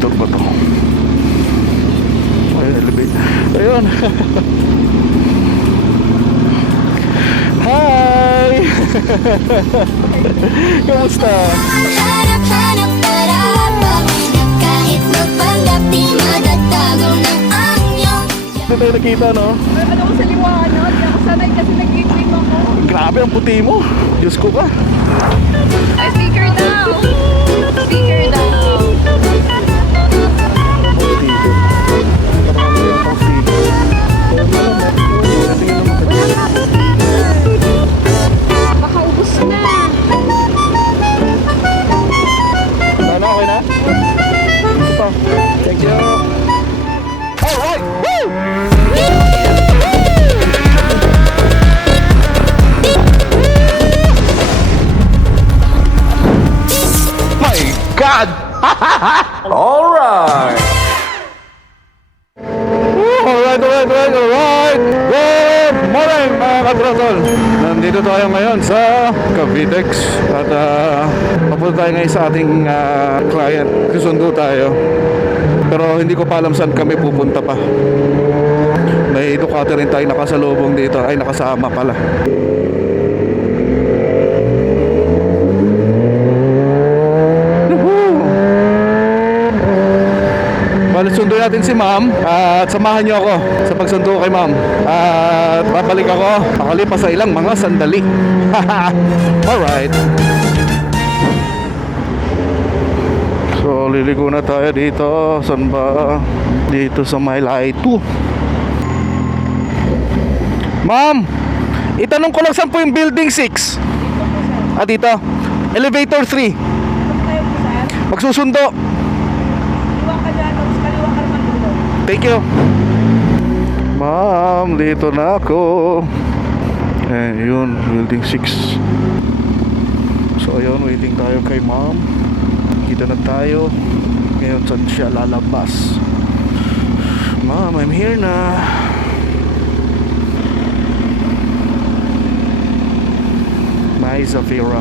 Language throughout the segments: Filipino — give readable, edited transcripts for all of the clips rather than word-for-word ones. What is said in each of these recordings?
Ito ba to? Ayun, elevate. Ayun. Hi! Kamusta? Hanap-hanap para kahit magpanggap di madatago ng anyong. Dito tayo nakita, no? Ano ko sa liwanag, di ako sanay kasi nag-i-dream ako. Grabe ang puti mo. Diyos ko ka. Ay, speaker daw. Speaker daw. Baka ubus na. Ano, okay na? Ito pa. Thank you. Alright! Woo! My God! Alright! Alright! Good morning mga katrotol! Nandito tayo ngayon sa Cavitex at papunta tayo ngayon sa ating client. Susundo tayo. Pero hindi ko pa alam saan kami pupunta pa. May Ducati rin tayo nakasalubong dito. Ay, nakasama pala. Balik sundo natin si ma'am at samahan niyo ako sa pagsundo kay ma'am. At babalik ako makalipas sa ilang mga sandali. Alright. So liligo na tayo dito. Saan ba? Dito sa Maylay 2. Ma'am, itanong ko lang saan po yung building 6? Ah, dito. Elevator 3. Tayo po saan? Magsusundo. Iwan ka dyan, tapos kaliwa ka naman dulo. Thank you. Ma'am, dito na ako. Eh, yun, building 6. So, ayun, waiting tayo kay ma'am. Kita na tayo. Ngayon, saan siya lalabas? Ma'am, I'm here na. May Zafira.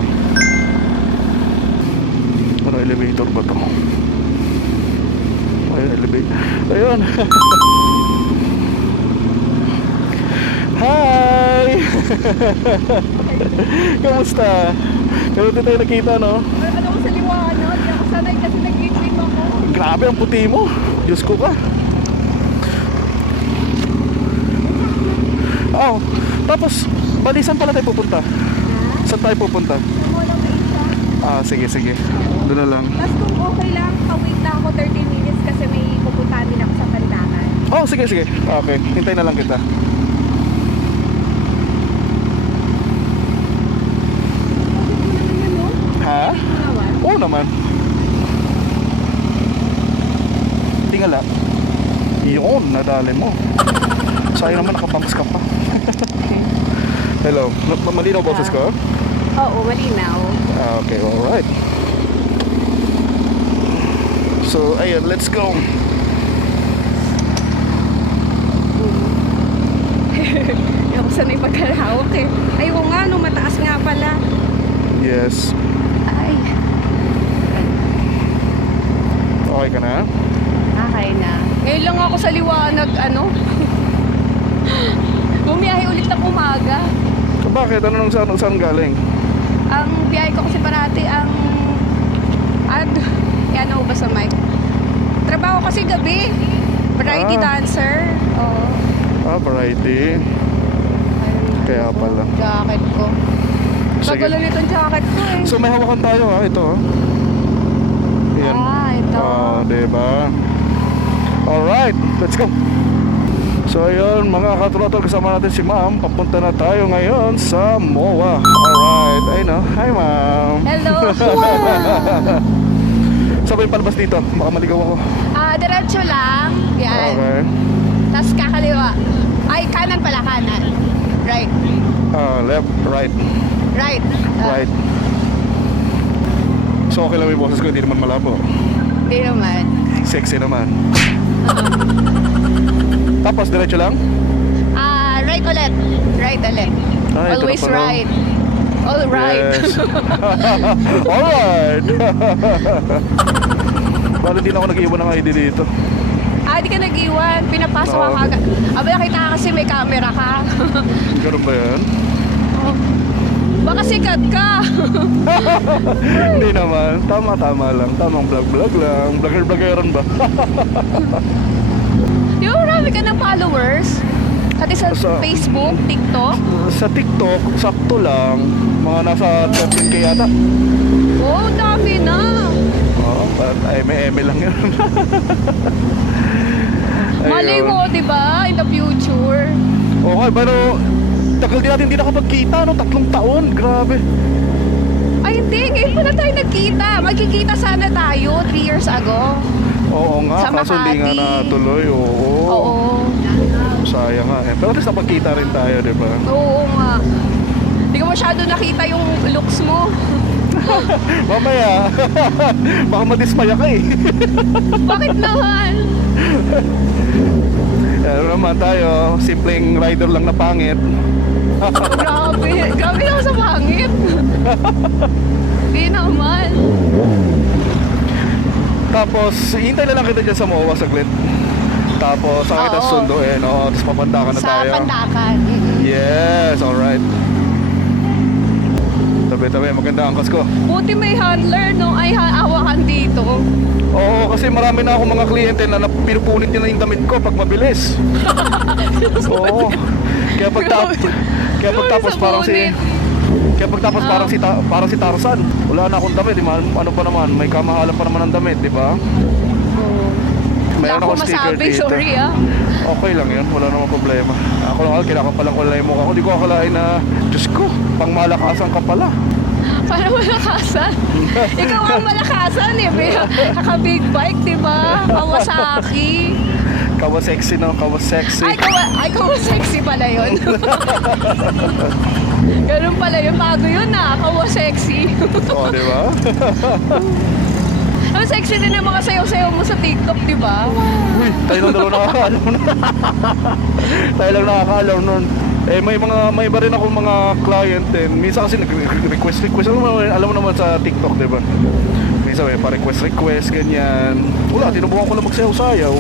Ano, elevator ba to? Ayun, elevator. Ayun. Hi! Kamusta? Kaya tayo nakita, no? Ano ko sa liwanag, di ako sanay kasi nag-i-dream ako. Grabe ang puti mo. Diyos ko ka. Oh, tapos, bali, saan pala tayo pupunta? Saan tayo pupunta? Mo lang may isa. Ah, sige, sige. Doon na lang. Tapos kung okay lang, wait lang ako 30 minutes kasi may pupuntahan din ako sa Pandakan. Oh, sige, sige. Okay, hintay na lang kita. Ha? Oo naman. Tingala. Yun, nadali mo. Sayang naman nakapampas ka pa. Hello, malinaw boses ko? Oo, malinaw. Ah, okay, alright. So, ayun, let's go. Hindi ako sanay pagkalawak eh. Ay, oo nga, no, mataas nga pala. Yes. Ay, Okay ka na? okay na. Ngayon lang ako sa liwanag, ano? Bumiyahe ulit ng umaga. So, bakit? Ano nung saan galing? Ang biyahe ko kasi parati ang ano ba sa mic? Trabaho kasi gabi. Variety dancer. Oo. Ah, variety. Kaya pala. Jacket ko. Sige. Pagalan itong jacket ko eh. So, may hawakan tayo ha, ito. Yan. Ah, ito. Ah, diba? Alright, let's go. So ayun mga katrotol, kasama natin si ma'am. Papunta na tayo ngayon sa MOA. Alright, ayun o. Hi ma'am. Hello. Sabay palabas dito, baka maligaw ako. Diretso lang. Yan. Okay. Tapos kakaliwa. Ay, kanan pala, kanan. Right. Left, right, Right. right. So okay lang yung boses ko, hindi naman malabo. Hindi naman. Sexy naman. Tapos diretso lang? Right ulit. Right ulit. Ah, ito na Always pala. right. All right. Yes. Alright. Bali din ako nag-iwan ng ID dito. Ah, di ka nag-iwan. Pinapasok Oo. ka agad. Aba, nakita ka kasi may camera ka. Ganun ba yan? Baka sikat ka. Hindi naman. Tama-tama lang. Tamang vlog-vlog lang. Vlogger-vloggeron ba? Di ba marami ka ng followers? Pati sa Sa- Facebook, TikTok. Sa TikTok, sakto lang. Mga nasa 13k yata. Oh, dami na. Oo, ay may eme lang yun. Malay Ayun. mo, di ba? In the future. Okay, pero tagal din natin hindi nakapagkita, no? 3 taon. Grabe. Ay, hindi. Ngayon pa na tayo nagkita. Magkikita sana tayo 3 years ago. Oo nga, Sa kaso hindi nga Makati. natuloy. Oo. Oo. Sayang nga eh. Pero at least napagkita rin tayo, di ba? Oo nga. Hindi ko masyado nakita yung looks mo. Mamaya, baka madismaya ka eh. Bakit naman? Ano naman tayo, simpleng rider lang na pangit. Grabe. Grabe naman sa pangit. Hindi naman. Tapos, hintay na lang kita dyan sa MOA saglit. Tapos, saka kita Oo. sunduin, no? Tapos papandakan na Sa tayo. Pandakan. Yes, alright. Tabi-tabi, maganda ang kasko. Buti may handler, no? Ay, hawakan dito. Oo, kasi marami na akong mga kliyente na pinupunit nila yung damit ko pag mabilis. Oo. Kaya pagtapos Grabe sa parang si punit. Kaya pagtapos parang si Tarzan. Wala na akong damit, di ba? Ano pa naman, may kamahalan pa naman ng damit, di ba? Wala Mayroon akong akong sticker masabi, dito. sorry ah. Okay lang yun, wala namang problema. Ako lang, kailangan palang kulay yung mukha ko. Di ko akalain na, Diyos ko, pang malakasan ka pala. Paano malakasan? Ikaw ang malakasan eh. Kaka-big bike, di ba? Kawasaki. Kawa sexy, no? Kawa sexy. Ay, kawa-sexy pala yun. Ganun pala yun. Bago yun ah. Kawa-sexy. Oo, di ba? Ang sexy din ang mga sayaw-sayaw mo sa TikTok, di ba? Uy, tayo lang dalawa nakakaalam nun. Tayo lang nakakaalam nun. Eh, may iba rin akong mga client din. Minsan kasi nag-request. Alam mo naman sa TikTok, di ba? Minsan may pa-request, ganyan. Wala, tinubukan ko lang magsayaw-sayaw.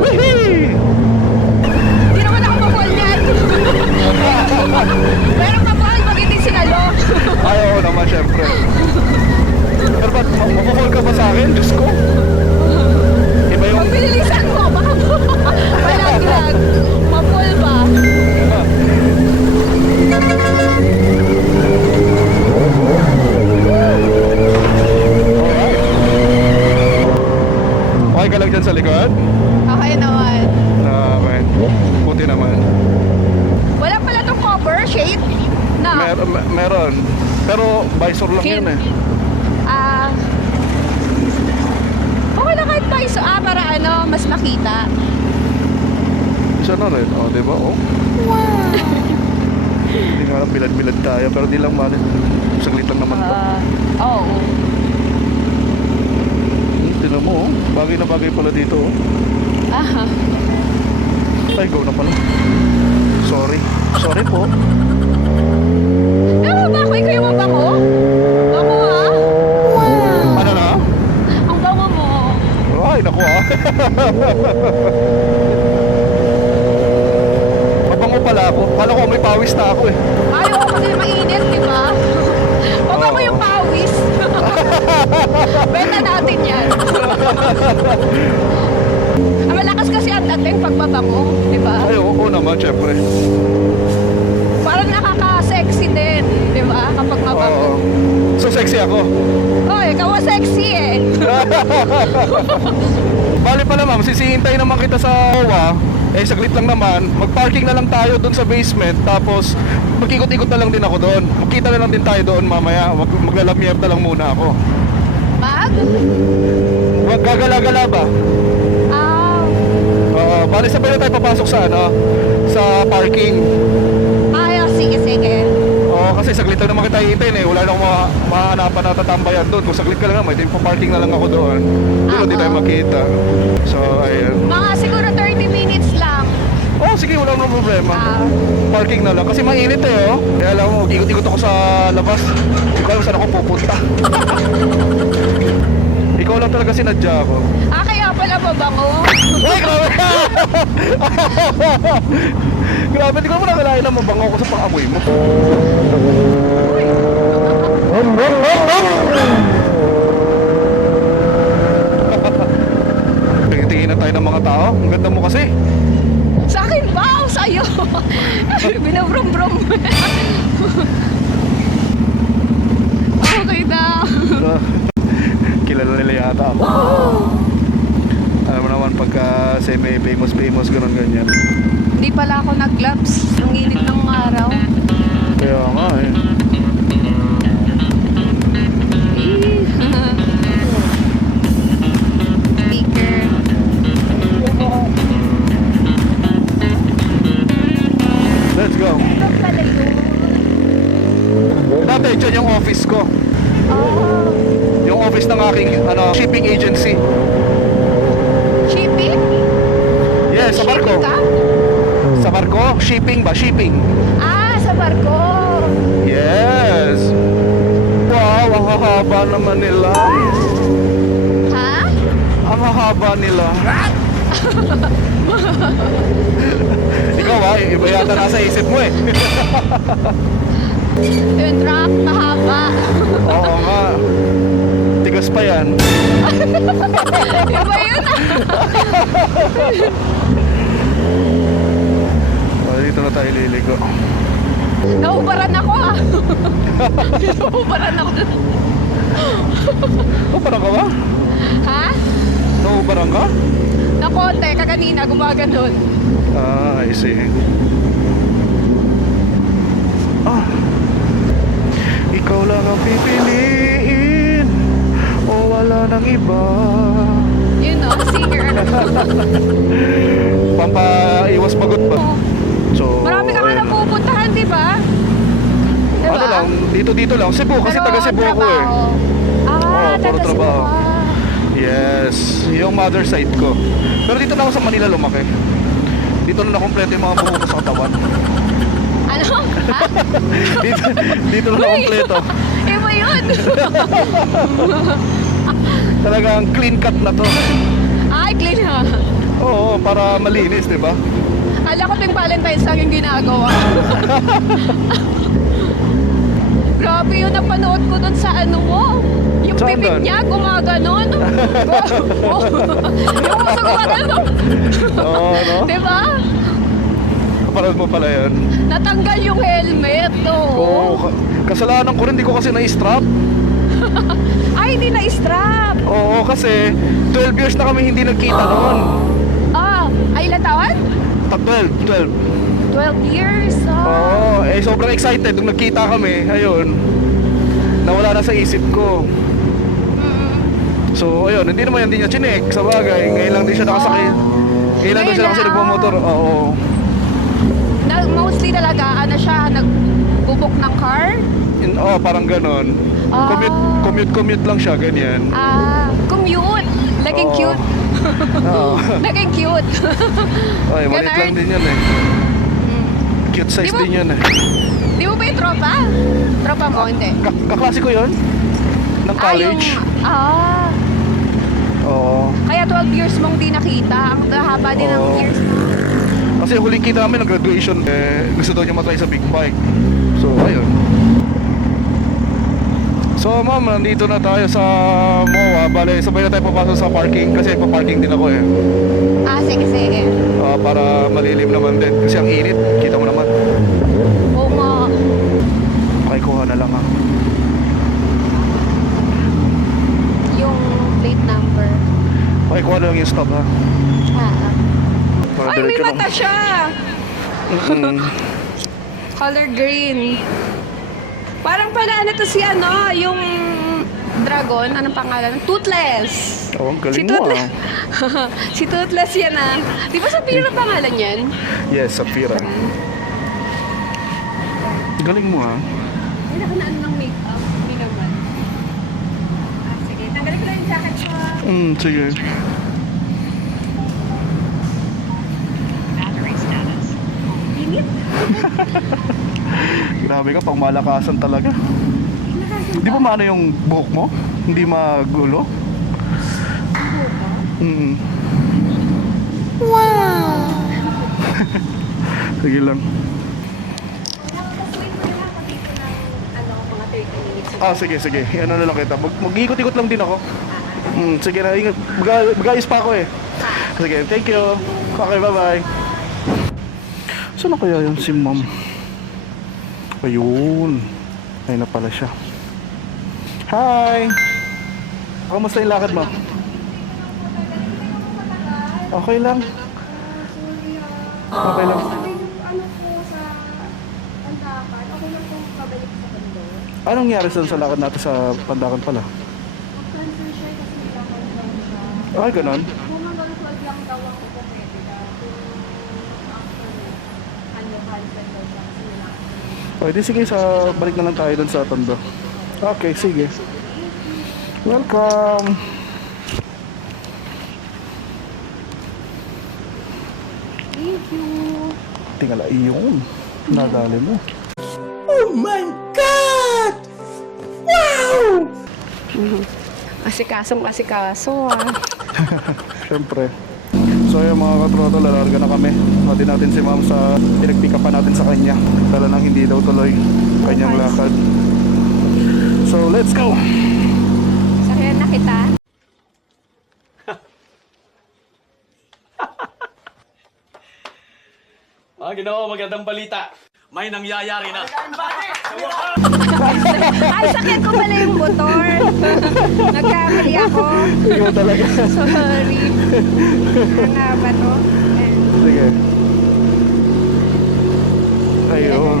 Wihee! Hindi naman ako mapol niyan. Pero kapal, pag hindi sinalo. Ay, oo naman, syempre. Pero ba't, mapapol ka ba sa akin? Diyos ko. Iba yung... Pag pinilisan mo, baka malaglag. Mapol ba? Okay ka lang dyan sa likod? Okay naman. Okay. Puti naman. Wala pala tong cover shade na Meron. Pero visor lang Kin- yun eh. okay na kahit pa iso para ano, mas makita. Isa na rin. O, diba? Oh. Wow. Hindi nga lang bilad-bilad tayo. Pero di lang malit. Saglit lang naman to. Oo. Tinan mo, oh. Bagay na bagay pala dito. Oh. Aha. Ay, go na pala. Sorry. Sorry po. Ano ba ako? Ikaw yung mabango? Bango ha? Ano na? Ang bango mo. Ay, naku ah. Mabango pala ako. Kala ko may pawis na ako eh. Ayaw ko kasi mainit, di ba? Mabango Oo. yung pawis. Benta natin yan. Ang malakas kasi ang dating pagbabango, di ba? Ay, oo naman, syempre. Parang nakaka-sexy din, di ba? Kapag mabango. Oo. So, sexy ako. Oh, ikaw ang sexy eh. Bali pala ma'am, sisihintay naman kita sa OWA. Eh, saglit lang naman. Mag-parking na lang tayo doon sa basement. Tapos, magkikot-ikot na lang din ako doon. Magkita na lang din tayo doon mamaya. Maglalamierda lang muna ako. Bag? Wag gagala-gala ba? Ah, Bali sabay na tayo papasok sa ano, sa parking. sige. Oo, kasi saglit lang naman kita hihintayin eh. Wala na akong mahanapan na tatambayan doon. Kung saglit ka lang naman, parking na lang ako doon. Doon hindi tayo makita. So, ayun. Mga siguro 30 minutes lang. Oh, sige, wala nang problema. Ah, Parking na lang. Kasi mainit eh, oh. Kaya alam mo, ikot-ikot ako sa labas. Hindi ko alam saan ako pupunta. Ikaw lang talaga sinadya ako. kaya pala mabango. Ay, grabe! Grabe, di ko naman nakalain na mabango ako sa pang-amoy mo. Tingin na tayo ng mga tao. Ang ganda mo kasi. Sa akin ba? O sa'yo? Binabrom-brom. Okay na. Kilala nila yata ako. Alam mo naman pagka semi-famous, ganun-ganyan. Hindi pala ako nag-gloves. Ang init ng araw. Kaya nga eh. Speaker. Let's go. Ito pala yun. Dati dyan yung office ko. Oh, Yung office ng aking shipping agency. shipping? Yes, sa barko. Shipping ka? Sa barko? Shipping ba? Shipping. Sa barko. Yes. Wow, ang hahaba naman nila. Ha? Ang hahaba nila. Ikaw iba yata nasa isip mo eh. Yung truck, mahaba. Oo nga. Tigas pa yan. Iba yun Dito na tayo liligo. Naubaran ako Naubaran ako. Parang ka ba? Ha? Naubarang ka? Na konti, kaganina, gumaganon. I see. Ikaw lang ang pipiliin o wala nang iba. Yun o, singer. Pampaiwas pagod ba? So, Marami ka nga ayun. napupuntahan, di ba? Diba? Ano lang, dito lang. Cebu, kasi Pero taga Cebu ako eh. trabaho. Oo, puro taga Cebu trabaho. ka. Yes, yung mother side ko. Pero dito na ako sa Manila lumaki. Dito na nakompleto yung mga buho ko sa katawan. Ano? Ha? dito na nakompleto. Iba yun. Talagang clean cut na to. Ay, clean ha. Oo, para malinis, di ba? Alam ko tuwing Valentine's lang yung ginagawa. Grabe yun, napanood ko dun sa ano mo. Yung Saan bibig dun? niya, gumaganon. Yung uso gumaganon. Oo, no? Diba? Kapanood mo pala yan. Natanggal yung helmet, Oo, oh. kasalanan ko rin, di ko kasi na-strap. Ay, hindi na-strap. Oo, kasi 12 years na kami hindi nagkita noon. Ay, ilan taon? 12. 12 years, Oo, sobrang excited nung nagkita kami. Ayun, nawala na sa isip ko. So, ayun, hindi naman yan din niya chinek. Sa bagay, ngayon lang din siya nakasakit. Ngayon lang din siya kasi nagmamotor. Oo. Mostly talaga, ano siya, nagbubok ng car? Parang ganon. Ah. Commute lang siya, ganyan. Commute. Naging Oo. cute. Oo. Naging cute. Ay, maliit Ganon. lang din yan eh. Cute size Di mo- din yan eh. Di mo ba yung tropa? Tropa mo, hindi. Kaklase ko yun? Ng college? Oo. Kaya 12 years mong di nakita. Ang haba din ng Oo. years mo. Kasi huling kita namin ng graduation, gusto daw niya matry sa big bike. So, ayun. So, ma'am, nandito na tayo sa MOA. Bale, sabay na tayo papasok sa parking kasi pa-parking din ako eh. Sige, sige. Para malilim naman din. Kasi ang init, kita mo naman. Oo nga. Pakikuha na lang ha. Yung plate number. Pakikuha na lang yung stop ha. Para Ay, may diretso lang. mata siya. Mm. Color green. Parang pala ano to si ano, yung dragon, anong pangalan? Toothless. Oh, ang Si galing mo Toothless. Si Toothless yan ah. Di ba sabihin ang pangalan yan? Yes, Safira. Galing mo ha. Hindi na ano ng makeup. Hindi naman. Sige, tanggalin ko lang yung jacket ko. Sige. Grabe ka, pang malakasan talaga. Di ba maano yung buhok mo? Hindi magulo? Mm. Wow! Sige lang. Ah, sige, sige. Ano na lang kita. Mag-ikot-ikot lang din ako. Sige na, ingat. Mag-ayos pa ako eh. Sige, thank you. Okay, bye-bye. Saan na kaya yun si ma'am? Ayun. Ayun na pala siya. Hi! Kamusta yung lakad mo? Okay lang. Okay lang. Ano po sa Pandakan? Okay lang po pabalik sa condo. Anong nangyari sa lakad natin sa Pandakan pala? Cancel siya kasi nilakan lang siya. Ay, ganon. Kung hanggang 12 lang daw ako po pwede na. Kung after, cancel daw siya kasi nilakan. Pwede, sige, balik na lang tayo dun sa Tondo. Okay, sige. Welcome! Thank you. Tingala, iyon. Nadali mo. Asikaso ah. Siyempre. So yung mga katroto, lalarga na kami. Pati natin si ma'am sa pinag-pick up pa natin sa kanya. Dala nang hindi daw tuloy kanyang lakad. So let's go! Sakyan na kita. Ginawa, magandang balita. May nangyayari na. Ay, sakyan ko pala yung motor. Nagkamali ako. Ikaw talaga. Sorry. Ang nga ba to? Sige. Ayun.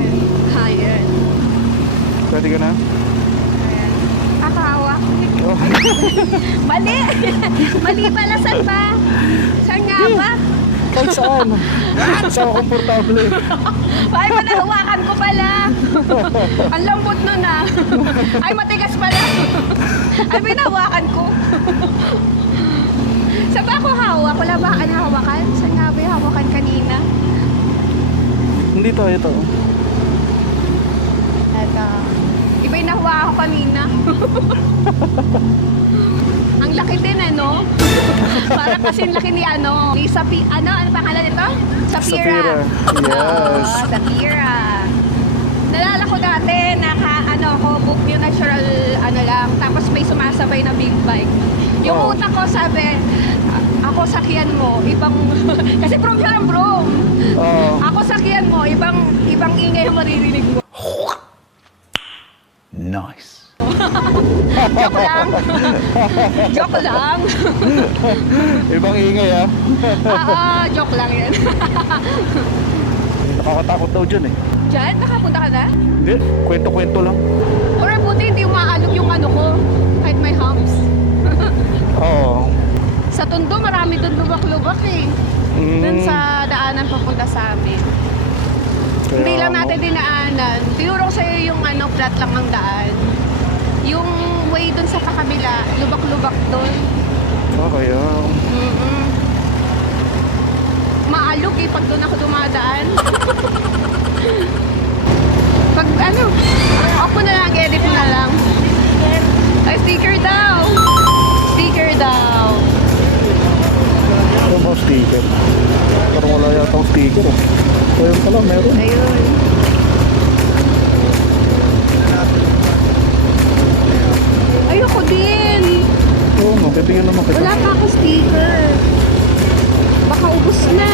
Ayan. Pwede ka na? Ayan. Akawak. Oh. Mali! Mali pala, saan ba? Saan nga ba? Kahit saan. Saan komportable. Ay, manahawakan ko pala. Ang lambot nun ah. Ay, matigas pala. Ay, pinahawakan ko. Saan ba ako hawak? Wala ba ang hawakan? Saan nga ba yung hawakan kanina? Hindi to, ito. Eto. Iba yung nahawakan ko kanina. Ang laki din ano? Parang kasing laki ni ano? Ni ano pangalan nito? Sapira. Sapira. Yes. Oo, Sapira. Nalala ko dati, ako, book yung natural, lang, tapos may sumasabay na big bike. Yung Oh. utak ko sabi, ako sakyan mo, ibang, kasi prom siya ng prom. Oo. Ako sakyan mo, ibang ingay yung maririnig mo. Nice. Joke lang. Joke lang. Ibang ingay ah. Joke lang yan. Nakakatakot daw dyan eh. Diyan, nakapunta ka na? Hindi, kwento-kwento lang. Or buti hindi umaalog yung ano ko, kahit may humps. Oo. Sa Tondo, marami doon lubak-lubak eh. Doon sa daanan papunta sa amin. Kaya Hindi lang ano, natin dinaanan. Tinuro ko sa'yo yung flat lang ang daan. Yung way doon sa pakabila, lubak-lubak doon. Kaya. Maalog eh pag doon ako dumadaan. Pag off mo na lang, edit mo na lang. Ay, sticker daw. Sticker daw. Ano ba sticker? Parang wala yata ang sticker eh. Ayun pala, meron. Ayun. Ayoko din. Oo, magtitingin naman kita. Wala pa ako sticker. Baka ubos na.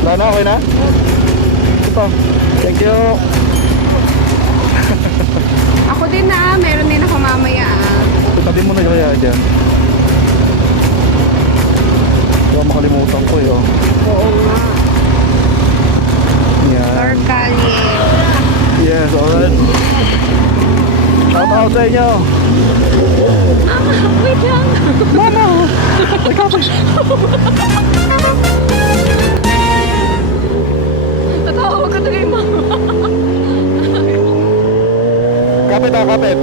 Wala na, okay na? Ito. Thank you. Ako din na, meron din ako mamaya. Tabi mo na kaya dyan. Baka makalimutan ko eh. Oh. Oo nga. Yan. Orkali. Yes, alright. Shout out sa inyo. Mama, wait lang. Mama! Tatawa ko tuloy, mama. Kapit ah, kapit.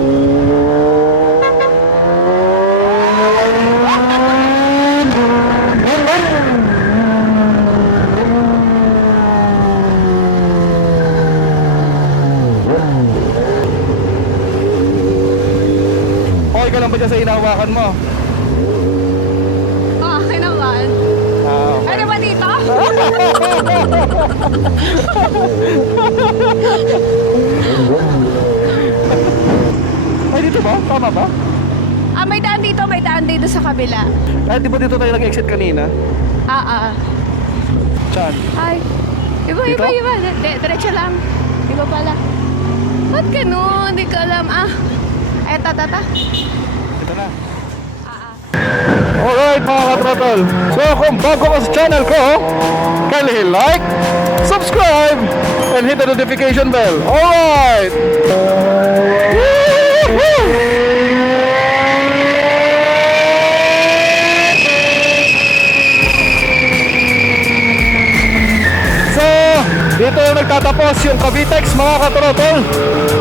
dyan sa hinahawakan mo. Oh, okay naman. Okay. Ano ba dito? Ay, dito ba? Tama ba? May daan dito sa kabila. Ay, di ba dito tayo nag-exit kanina? Saan? Ay, iba. Diretso lang. Iba pala. Ba't ganun? Hindi ko alam. Eto. Ito na. Alright mga katrotol. So kung bago ka sa channel ko, kindly like, subscribe, and hit the notification bell. Alright! So, dito na nagtatapos yung Cavitex mga katrotol.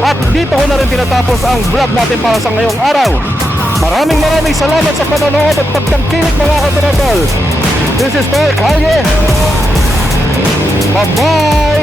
At dito ko na rin tinatapos ang vlog natin para sa ngayong araw. Maraming salamat sa panonood at pagtangkilik mga katrotol. This is Toy Kalye. Bye-bye!